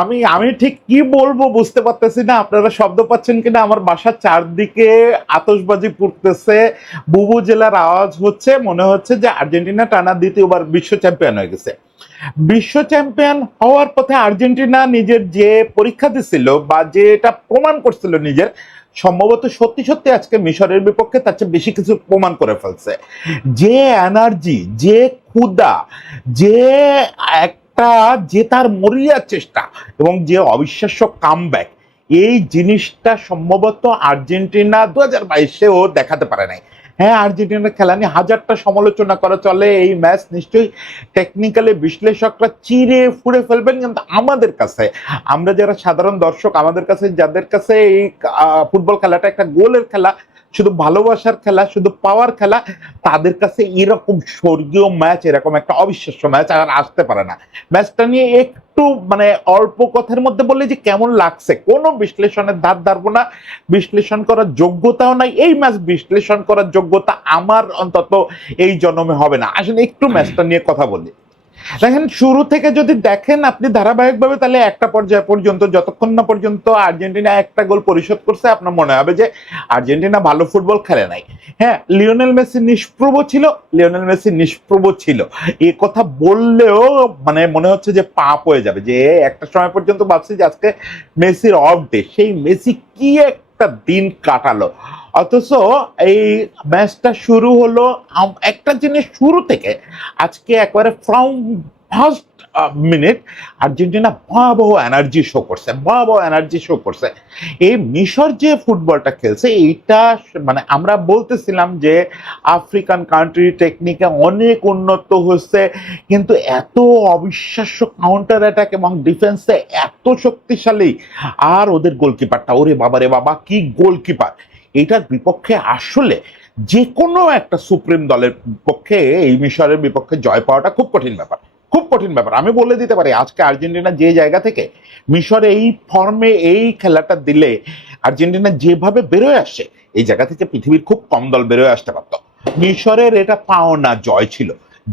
আমি আমি ঠিক কি বলবো বুঝতে পারতেছি না। আপনারা শব্দ পাচ্ছেন কিনা? আমার বাসার চারদিকে আতশবাজি ফুটতেছে, বুবু জেলার আওয়াজ হচ্ছে। মনে হচ্ছে যে আর্জেন্টিনা টানা দ্বিতীয়বার বিশ্ব চ্যাম্পিয়ন হয়ে গেছে। বিশ্ব চ্যাম্পিয়ন হওয়ার পথে আর্জেন্টিনা নিজের যে পরীক্ষা দিছিল বা যেটা প্রমাণ করছিল নিজের, সম্ভবত সত্যি সত্যি আজকে মিশরের বিপক্ষে তার চেয়ে বেশি কিছু প্রমাণ করে ফেলছে। যে এনার্জি, যে ক্ষুধা, যে একটা জেতার মরিয়ার চেষ্টা এবং যে অবিশ্বাস্য কামব্যাক, এই জিনিসটা সম্ভবত আর্জেন্টিনা 2022-এও দেখাতে পারে নাই। হ্যাঁ, আর্জেন্টিনার খেলা নিয়ে হাজারটা সমালোচনা করা চলে, এই ম্যাচ নিশ্চয়ই টেকনিক্যালি বিশ্লেষকরা চিরে ফুড়ে ফেলবেন, কিন্তু আমাদের কাছে, আমরা যারা সাধারণ দর্শক, আমাদের কাছে, যাদের কাছে এই ফুটবল খেলাটা একটা গোলের খেলা, শুধু ভালোবাসার খেলা, শুধু পাওয়ার খেলা, তাদের কাছে এরকম স্বর্গীয় ম্যাচ, এরকম একটা অবিশ্বাস্য ম্যাচ আর আসতে পারে না। ম্যাচটা নিয়ে একটু মানে অল্প কথার মধ্যে বললে যে কেমন লাগছে, কোনো বিশ্লেষণের ধার ধারবো না, বিশ্লেষণ করার যোগ্যতাও নাই। এই ম্যাচ বিশ্লেষণ করার যোগ্যতা আমার অন্তত এই জন্মে হবে না। আসলে একটু ম্যাচটা নিয়ে কথা বলি। দেখেন, শুরু থেকে যদি দেখেন আপনি ধারাবাহিকভাবে, তাহলে একটা পর্যায় পর্যন্ত, যতক্ষণ না পর্যন্ত আর্জেন্টিনা একটা গোল পরিশোধ করছে, আপনার মনে হবে যে আর্জেন্টিনা ভালো ফুটবল খেলে নাই। হ্যাঁ, লিওনেল মেসি নিষ্প্রভ ছিল, লিওনেল মেসি নিষ্প্রভ ছিল, এ কথা বললেও মানে মনে হচ্ছে যে পাপ হয়ে যাবে। যে একটা সময় পর্যন্ত ভাবছি যে আজকে মেসির অফ ডে, সেই মেসি কি একটা দিন কাটালো। অথচ এই ম্যাচটা শুরু হলো একটা জিনিস শুরু থেকে, আজকে একবারে ফ্রম ফার্স্ট মিনিট আর্জেন্টিনা ভয়াবহ এনার্জি শো করছে, ভয়াবহ এনার্জি শো করছে। এই মিশর যে ফুটবলটা খেলছে, এইটা মানে আমরা বলতেছিলাম যে আফ্রিকান কান্ট্রি টেকনিকে অনেক উন্নত হচ্ছে, কিন্তু এত অবিশ্বাস্য কাউন্টার অ্যাটাক এবং ডিফেন্সে এত শক্তিশালী, আর ওদের গোলকিপারটা, ওরে বাবা রে বাবা, কি গোলকিপার! এটার বিপক্ষে আসলে যে কোনো একটা সুপ্রিম দলের পক্ষে এই মিশরের বিপক্ষে জয় পাওয়াটা খুব কঠিন ব্যাপার, খুব কঠিন ব্যাপার। আমি বলে দিতে পারি আজকে আর্জেন্টিনা যে জায়গা থেকে মিশরে এই ফর্মে এই খেলাটা দিলে, আর্জেন্টিনা যেভাবে বেরোয় আসছে, এই জায়গা থেকে পৃথিবীর খুব কম দল বেরোয় আসতে পারতো। মিশরের এটা পাওনা জয় ছিল,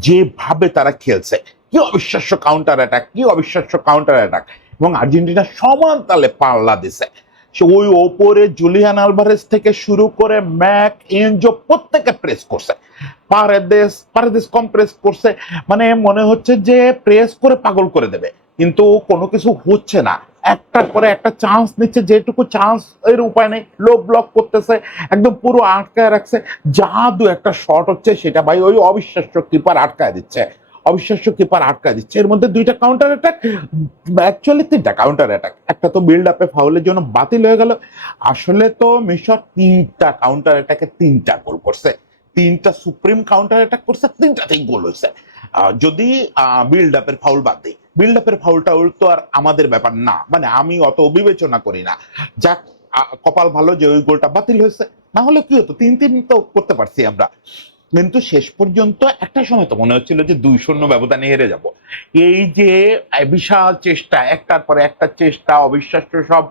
যেভাবে তারা খেলছে, কি অবিশ্বাস্য কাউন্টার অ্যাটাক, কি অবিশ্বাস্য কাউন্টার অ্যাটাক, এবং আর্জেন্টিনা সমান তালে পাল্লা দিছে। ওই ওপরে জুলিয়ান আলভারেজ থেকে শুরু করে ম্যাক, এনজো, প্রত্যেকে প্রেস করছে। পারেদেস পারেদেস কম প্রেস করছে, মানে মনে হচ্ছে যে প্রেস করে পাগল করে দেবে, কিন্তু কোনো কিছু হচ্ছে না। একটার পরে একটা চান্স নিচ্ছে, যেটুকু চান্স এর উপায় নেই, লো ব্লক করতেছে, একদম পুরো আটকায় রাখছে। যা দু একটা শট হচ্ছে সেটা ভাই ওই অবিশ্বাস্য কিপার আটকায় দিচ্ছে, অবিশ্বাস্য কিপার আটকায় দিচ্ছে। এর মধ্যে দুইটা কাউন্টার অ্যাটাক, অ্যাকচুয়ালি তিনটা কাউন্টার অ্যাটাক, একটা তো বিল্ড আপে ফাউলের জন্য বাতিল হয়ে গেল। আসলে তো মিশর তিনটা কাউন্টার অ্যাটাকে তিনটা গোল করছে, তিনটা সুপ্রিম কাউন্টার অ্যাটাক করছে, তিনটাতেই গোল হয়েছে। যদি বিল্ড আপের ফাউল বাদ দিই, বিল্ড আপের ফাউলটা তো আর আমাদের ব্যাপার না, মানে আমি অত বিবেচনা করি না। যাক, কপাল ভালো যে ওই গোলটা বাতিল হয়েছে, না হলে কি হতো, 3-3 তো করতে পারছি আমরা। কিন্তু শেষ পর্যন্ত একটা সময় তো মনে হচ্ছিল যে 2-0 ব্যবধানে হেরে যাব। এই যে বিশাল চেষ্টা, একটার পরে একটা চেষ্টা, অবিশ্বাস্য সব,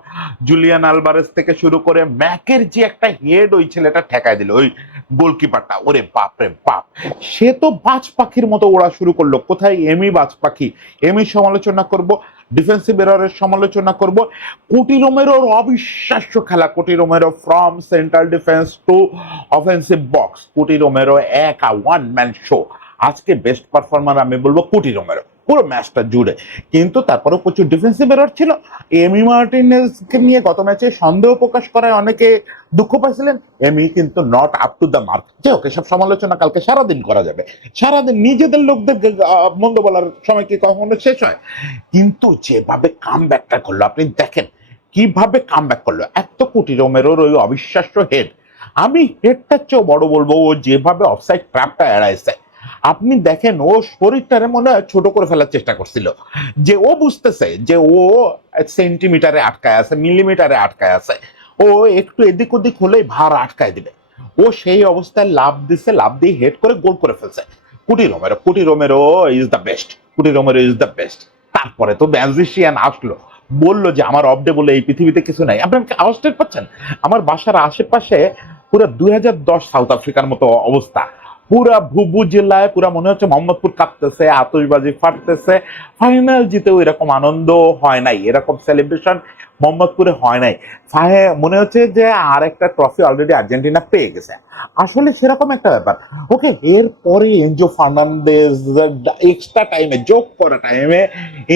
জুলিয়ান আলভারেজ থেকে শুরু করে ম্যাকের যে একটা হেড ওই ছেলেটা ঠেকায় দিল, ওই গোলকিপারটা, ওরে বাপ রে বাপ! সে তো বাজ পাখির মতো ওড়া শুরু করলো। কোথায় এমি বাজ পাখি, এমি সমালোচনা করব, ডিফেন্সিভ এররের সমালোচনা করব, কোটি রোমেরোর অবিশ্বাস্য খেলা, Cuti Romero from central defence to offensive box, Cuti Romero একা ওয়ান ম্যান শো। আজকে বেস্ট পারফরমার আমি বলবো কোটি রোমেরো পুরো ম্যাচটা জুড়ে। কিন্তু তারপরেও প্রচুর ডিফেন্সিভ এরর ছিল। এমি মার্টিনেজকে নিয়ে গত ম্যাচে সন্দেহ প্রকাশ করায় অনেকে দুঃখ পাইছিলেন। এমি কিন্তু not up to the mark. যাই হোক, এসব সমালোচনা কালকে সারাদিন করা যাবে, সারাদিন নিজেদের লোকদের মন্দ বলার সময় কি কখনো শেষ হয়? কিন্তু যেভাবে কাম ব্যাকটা করলো, আপনি দেখেন কিভাবে কাম ব্যাক করলো। এক তো কোটি রোমেরোর ওই অবিশ্বাস্য হেড, আমি হেডটার চেয়েও বড় বলবো ও যেভাবে অফসাইড ট্র্যাপটা এড়াইছে। আপনি দেখেন ও শরীরটারে মনে হয় ছোট করে ফেলার চেষ্টা করছিল, যে ও বুঝতেছে যে ও সেন্টিমিটারে আটকায় আছে, মিলিমিটারে আটকায় আছে, ও একটু এদিক ওদিক হলেই ভার আটকায় দিবে। ও সেই অবস্থায় লাভ দিছে, লাভ দিয়ে হেড করে গোল করে ফেলছে। কুটি রোমেরো, কুটি রোমেরো ইজ দ্য বেস্ট, কুটি রোমেরো ইজ দ্য বেস্ট। তারপরে তো ম্যাজিশিয়ান আসলো, বললো যে আমার অফডে বলে এই পৃথিবীতে কিছু নাই। আপনি আওয়াজ টের পাচ্ছেন? আমার বাসার আশেপাশে পুরো 2010 সাউথ আফ্রিকার মতো অবস্থা। পুরা ভুবু জেলায় পুরা মনে হচ্ছে মোহাম্মদপুর কাঁপতেছে, আতশবাজি ফাটতেছে। ফাইনাল জিতেও এরকম আনন্দ হয় নাই, এরকম সেলিব্রেশন মোহাম্মদপুরে হয় নাই। মনে হচ্ছে যে আর একটা ট্রফি অলরেডি আর্জেন্টিনা পেয়ে গেছে, আসলে সেরকম একটা ব্যাপার। ওকে, এরপরে এনজো ফার্নান্দেজ এক্সট্রা টাইমে, যোগ করা টাইমে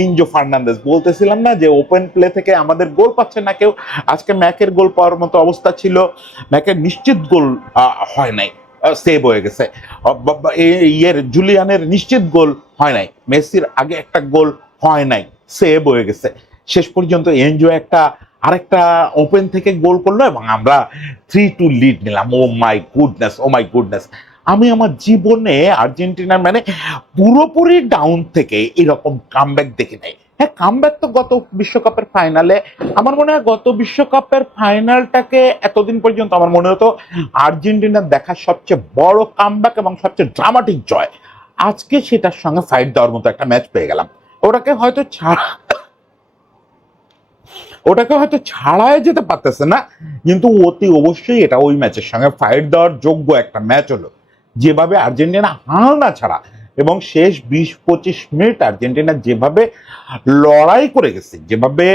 এনজো ফার্নান্দেজ, বলতেছিলাম না যে ওপেন প্লে থেকে আমাদের গোল পাচ্ছে না কেউ। আজকে ম্যাকের গোল পাওয়ার মতো অবস্থা ছিল, ম্যাকের নিশ্চিত গোল হয় নাই, সেভ হয়ে গেছে। ইয়ের জুলিয়ানের নিশ্চিত গোল হয় নাই, মেসির আগে একটা গোল হয় নাই, সেভ হয়ে গেছে। শেষ পর্যন্ত এনজো একটা আরেকটা ওপেন থেকে গোল করলো এবং আমরা 3-2 লিড নিলাম। Oh my goodness, oh my goodness. আমি আমার জীবনে আর্জেন্টিনার মানে পুরোপুরি ডাউন থেকে এরকম কামব্যাক দেখি নাই। হ্যাঁ, কামব্যাক তো গত বিশ্বকাপের ফাইনালে, আমার মনে হয় গত বিশ্বকাপের ফাইনালটাকে এতদিন পর্যন্ত আমার মনে হতো আর্জেন্টিনার দেখা সবচেয়ে বড় কামব্যাক এবং সবচেয়ে ড্রামাটিক জয়। আজকে সেটার সঙ্গে ফাইট দেওয়ার মতো একটা ম্যাচ পেয়ে গেলাম। ওটাকে হয়তো ছাড়াই যেতে পারতেছে না, কিন্তু অতি অবশ্যই এটা ওই ম্যাচের সঙ্গে ফাইট দেওয়ার যোগ্য একটা ম্যাচ হলো। যেভাবে আর্জেন্টিনা হাল না ছাড়া এবং শেষ 20-25 মিনিট আর্জেন্টিনা যেভাবে লড়াই করে গেছে, যেভাবে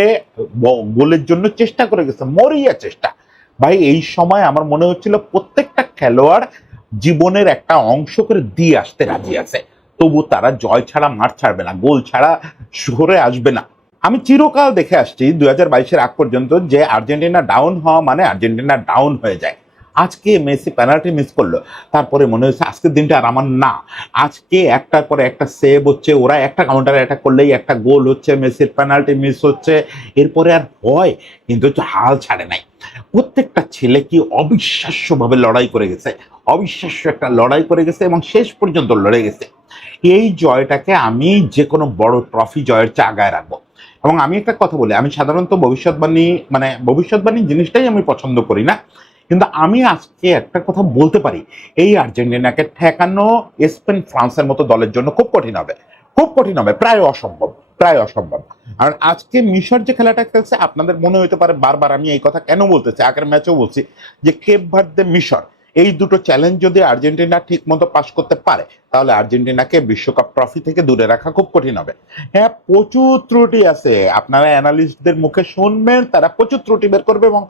গোলের জন্য চেষ্টা করে গেছে, মরিয়া চেষ্টা। ভাই, এই সময় আমার মনে হচ্ছিল প্রত্যেকটা খেলোয়াড় জীবনের একটা অংশ করে দিয়ে আসতে রাজি আছে, তবু তারা জয় ছাড়া মাঠ ছাড়বে না, গোল ছাড়া সরে আসবে না। আমি চিরকাল দেখে আসছি 2022-এর আগ পর্যন্ত যে আর্জেন্টিনা ডাউন হওয়া মানে আর্জেন্টিনা ডাউন হয়ে যায়। আজকে মেসি পেনাল্টি মিস করলো, তারপরে মনে হচ্ছে আজকের দিনটা আর আমার না। আজকে একটার পরে একটা সেভ হচ্ছে, ওরা একটা কাউন্টার অ্যাটাক করলেই একটা গোল হচ্ছে, মেসির পেনাল্টি মিস হচ্ছে, এরপরে আর হয়, কিন্তু হচ্ছে হাল ছাড়ে নাই। প্রত্যেকটা ছেলে কি অবিশ্বাস্যভাবে লড়াই করে গেছে, অবিশ্বাস্য একটা লড়াই করে গেছে এবং শেষ পর্যন্ত লড়ে গেছে। এই জয়টাকে আমি যে কোনো বড় ট্রফি জয়ের চাগায় রাখবো। এবং আমি একটা কথা বলি, আমি সাধারণত ভবিষ্যৎবাণী মানে ভবিষ্যৎবাণী জিনিসটাই আমি পছন্দ করি না, কিন্তু আমি আজকে একটা কথা বলতে পারি, এই আর্জেন্টিনাকে ঠেকানো স্পেন ফ্রান্সের মতো দলের জন্য খুব কঠিন হবে, খুব কঠিন হবে, প্রায় অসম্ভব, প্রায় অসম্ভব। আর আজকে মিশর যে খেলাটা খেলছে, আপনাদের মনে হতে পারে বারবার আমি এই কথা কেন বলতেছি, আগের ম্যাচেও বলছি যে কেপ ভার্দে মিশর, এই দুটো চ্যালেঞ্জ যদি আর্জেন্টিনা ঠিক মতো পাশ করতে পারে, তাহলে আর্জেন্টিনাকে বিশ্বকাপ ট্রফি থেকে দূরে রাখা খুব কঠিন হবে। হ্যাঁ, প্রচুর ত্রুটি আছে, আপনারা অ্যানালিস্টদের মুখে শুনবেন, তারা প্রচুর ত্রুটি বের করবে এবং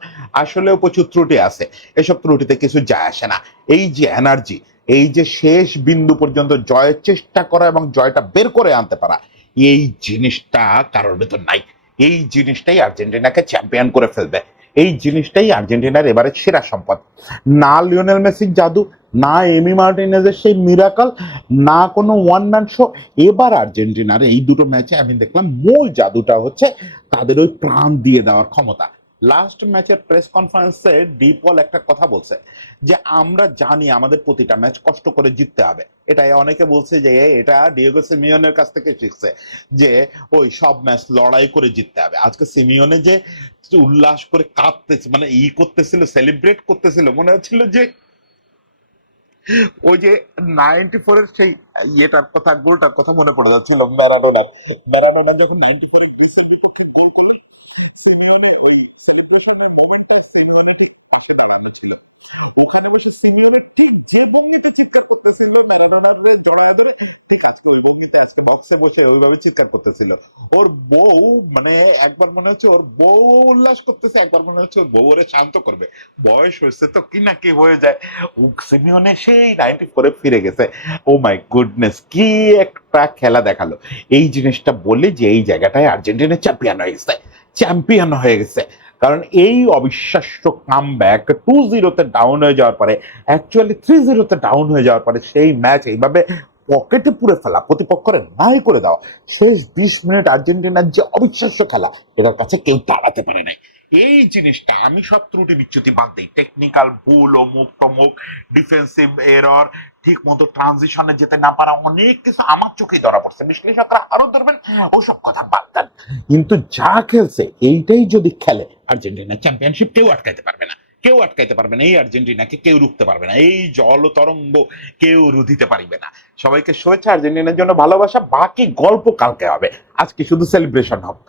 আসলেও প্রচুর ত্রুটি আছে। এসব ত্রুটিতে কিছু যায় আসে না। এই যে এনার্জি, এই যে শেষ বিন্দু পর্যন্ত জয়ের চেষ্টা করা এবং জয়টা বের করে আনতে পারা, এই জিনিসটা কারোর ভেতর নাই। এই জিনিসটাই আর্জেন্টিনাকে চ্যাম্পিয়ন করে ফেলবে, এই জিনিসটাই আর্জেন্টিনার এবারে সেরা সম্পদ। না লিওনেল মেসির জাদু, না এমি মার্টিনেজের সেই মিরাকল, না কোনো ওয়ান ম্যান শো। এবার আর্জেন্টিনার এই দুটো ম্যাচে আমি দেখলাম মূল জাদুটা হচ্ছে তাদের ওই প্রাণ দিয়ে দেওয়ার ক্ষমতা। লাস্ট ম্যাচের প্রেস কনফারেন্সে ডিপল একটা কথা বলছে যে আমরা জানি আমাদের প্রতিটা ম্যাচ কষ্ট করে জিততে হবে। এটাই অনেকে বলছে যে এটা ডিয়েগো সিমিওনের কাছ থেকে শিখছে, যে ওই সব ম্যাচ লড়াই করে জিততে হবে। আজকে সিমিওনে যে উল্লাস করে কাঁপতেছে, মানে করতেছিল, সেলিব্রেট করতেছিল, মনে হচ্ছিল যে ওই যে 94-এর সেই ইয়েটার কথা, গোলটার কথা মনে পড়ে যাচ্ছিল, ম্যারাডোনার। ম্যারাডোনা যখন 94-এ গ্রিসের বিপক্ষে গোল করলেন, সিমিওনে ওই সেলিব্রেশনের মোমেন্টটা সিমিওনে ঠিক পাশে দাঁড়ানো ছিল, ওখানে বসে সিমিওনে ঠিক যে ভঙ্গিতে চিৎকার করতেছিল ম্যারাডোনার জড়ায় ধরে, ঠিক আজকে ওই ভঙ্গিতে আজকে বক্সে বসে ওইভাবে চিৎকার করতেছিল। ওর বউ মানে একবার মনে হচ্ছে ওর বউ উল্লাস করতেছে, একবার মনে হচ্ছে ওর বউ ওরে শান্ত করবে। বয়স হয়েছে তো কি না কি হয়ে যায়। সিমিওনে সেই 94-এ ফিরে গেছে। ও মাই গুডনেস, কি একটা খেলা দেখালো। এই জিনিসটা বলে যে এই জায়গাটায় আর্জেন্টিনা চ্যাম্পিয়ন হয়ে গেছে, চ্যাম্পিয়ন হয়ে গেছে। কারণ এই অবিশ্বাস্য কামব্যাক 2-0-তে ডাউন হয়ে যাওয়ার পরে, অ্যাকচুয়ালি 3-0-তে ডাউন হয়ে যাওয়ার পরে সেই ম্যাচ এইভাবে পকেটে পুরে ফেলা, প্রতিপক্ষরে নাই করে দেওয়া, শেষ 20 মিনিট আর্জেন্টিনার যে অবিশ্বাস্য খেলা, এটার কাছে কেউ দাঁড়াতে পারে নাই। এই জিনিসটা আমি সব ত্রুটি বিচ্যুতি বাদ দিই, টেকনিক্যাল ভুল, অমুক তমুক, ডিফেন্সিভ এরর, ঠিক মতো ট্রানজিশনে যেতে না পারা, অনেক কিছু আমার চোখে ধরা পড়ছে, বিশ্লেষকরা আরো ধরবেন, ওসব কথা বাদ দেন। কিন্তু যা খেলছে এইটাই যদি খেলে, আর্জেন্টিনা চ্যাম্পিয়নশিপ কেউ আটকাইতে পারবে না, কেউ আটকাইতে পারবে না। এই আর্জেন্টিনাকে কেউ রুখতে পারবে না, এই জল তরঙ্গ কেউ রুধিতে পারবে না। সবাইকে শুভেচ্ছা, আর্জেন্টিনার জন্য ভালোবাসা, বাকি গল্প কালকে হবে, আজকে শুধু সেলিব্রেশন হোক।